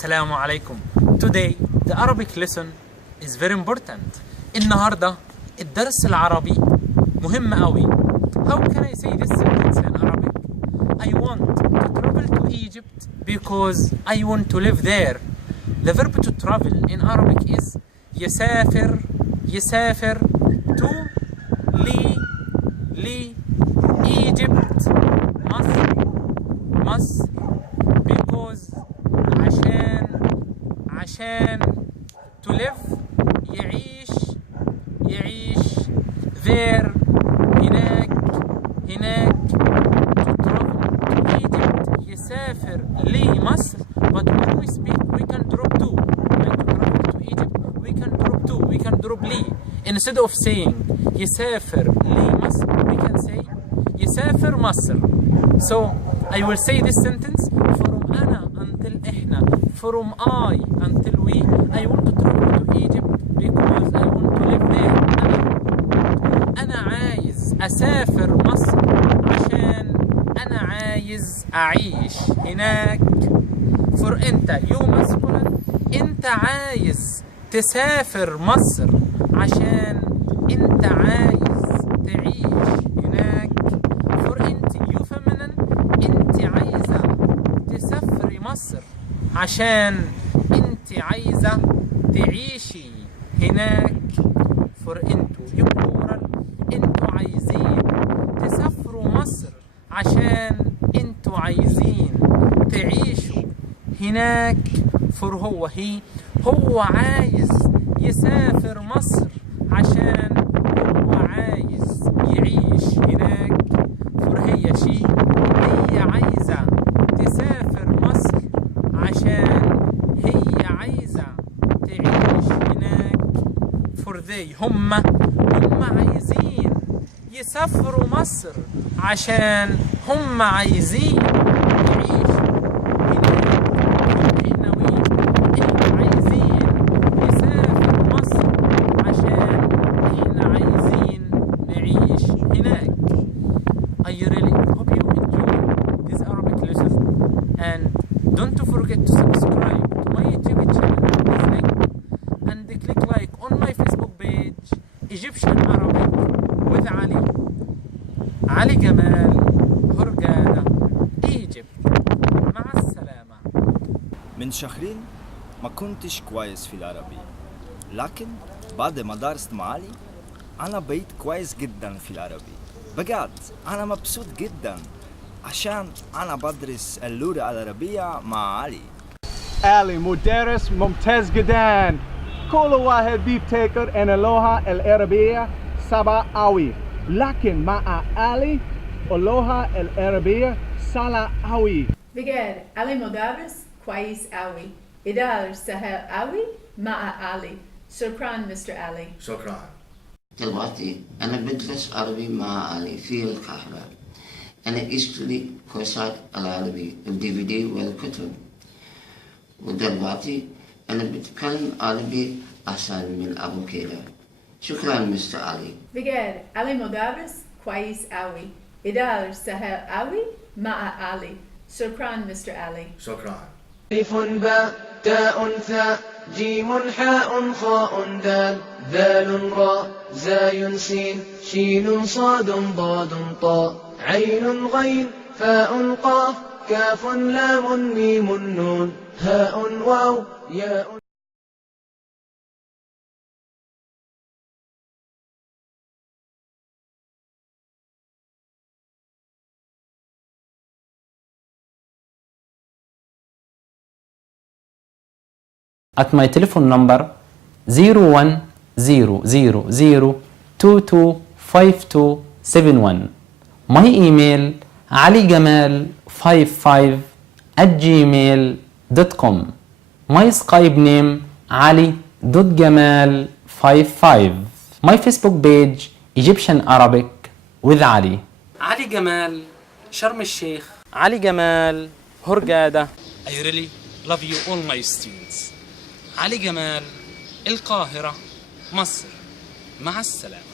Assalamu alaikum. Today the Arabic lesson is very important. النهاردة الدرس العربي مهم قوي. How can I say this sentence in Arabic? I want to travel to Egypt because I want to live there. The verb to travel in Arabic is يسافر to Egypt مصر because عشان to live يعيش there هناك to travel to Egypt يسافر لمصر. But when we speak we can drop to, like to travel to Egypt we can drop لي. Instead of saying يسافر لمصر we can say يسافر مصر. So I will say this sentence from أنا until إحنا, from I until we. I want to travel to Egypt because I want to live there. أنا عايز أسافر مصر عشان أنا عايز أعيش هناك. For أنت you masculine, أنت عايز تسافر مصر عشان أنت عايز تعيش هناك. For أنت you feminine, أنت عايزة تسافري مصر عشان أنت عايزة تعيشي هناك. For أنتوا you plural, أنتوا عايزين تسافروا مصر عشان أنتوا عايزين تعيشوا هناك. For هو عايز يسافر مصر عشان هو عايز يعيش هناك. For هي عايزة تسافر مصر عشان هي عايزة تعيش هناك. For they هم عايزين يسافروا مصر عشان هم عايزين يعيشوا هناك. احنا عايزين نسافر مصر عشان احنا عايزين نعيش هناك. I really hope you enjoy this Arabic lesson and don't forget to subscribe to my YouTube channel and click like on my Facebook page Egyptian Arabic with علي جمال هرجادة Egypt. مع السلامة. من شهرين ما كنتش كويس في العربي، لكن بعد ما درست مع علي أنا بقيت كويس جدا في العربي. بجد أنا مبسوط جدا عشان أنا بدرس اللغة العربية مع علي. علي مدرس ممتاز جدا. كل واحد بيفتكر أن اللغة العربية صعبة أوي، لكن مع علي اللغة العربية سهلة أوي. بجد علي مدرس كويس أوي. إدارة سهل أوي مع علي. شكرا مستر علي. شكرا. طلباتي أنا بدرس عربي مع علي في القاهرة. أنا أشتري كورسات العربي DVD والكتب. وطلباتي أنا بتكلم عربي أحسن من أبو كده. شكرا مستر علي. بجد علي مدرس كويس أوي. إدارة سهل أوي مع علي. شكرا مستر علي. شكرا. ألف باء تاء ثاء جيم حاء خاء دال ذال راء زاي سين شين صاد ضاد طاء عين غين فاء قاف كاف لام ميم نون هاء واو ياء. At my telephone number 010002252271. My email aligamal55@gmail.com. My Skype name ali.gamal55. My Facebook page Egyptian Arabic with Ali. علي جمال شرم الشيخ, علي جمال هرجادة. I really love you all my students. علي جمال القاهرة مصر. مع السلامة.